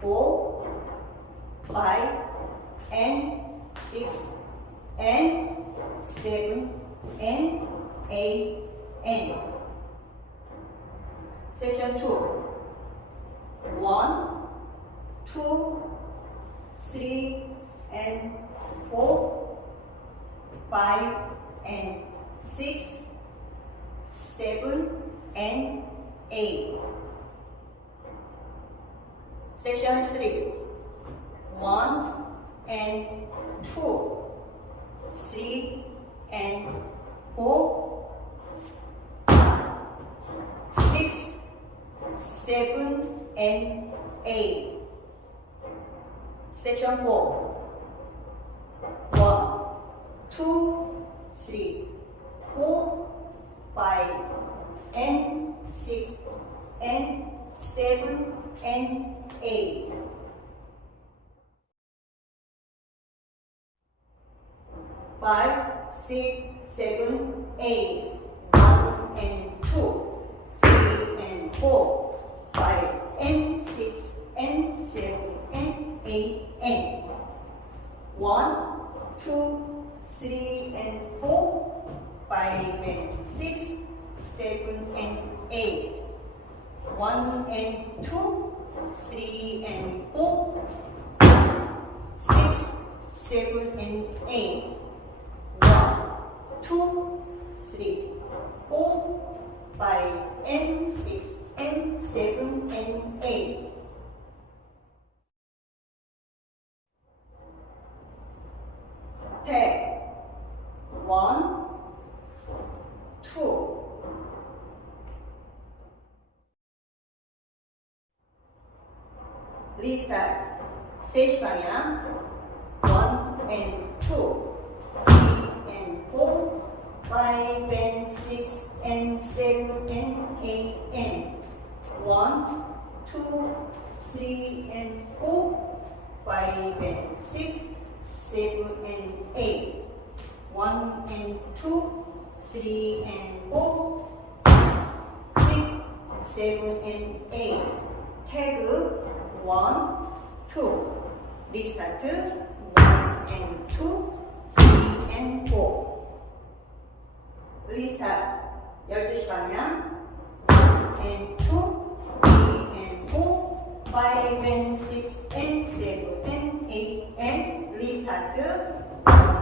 4, 5, and 6, and 7, and 8, and. Section 2. 1, 2, 3, and 4, 5, and 6, 7, and 8. Section 3. 1 and 2, 3 and 4, 6, 7, and 8. Section 4. 1, 2, 3, 4, 5, and 6, and 7, and 8. 5, 6, 7, 8. 1 and 2, 3 and 4, 5 and 6 and 7 and 8 and. 1, 2, 3 and 4, 5 and 6, 7 and 8. 1 and 2, 3 and 4, 6, 7 and 8. 1, 2, 3, 4, 5 and 6 and 7 and 8. Tag 1, 2. Restart. 스테이지 방향 1 and 2, 3 and 4, 5 and 6 and 7 and 8 and. 1, 2, 3 and 4, 5 and 6, 7 and 8. 1 and 2, 3 and 4, 6, 7 and 8. Tag 1, 2. Restart 1 and 2, 3 and 4. Restart 12시 방향 1 and 2, 3 and 4, 5 and 6 and 7 and 8 and. Restart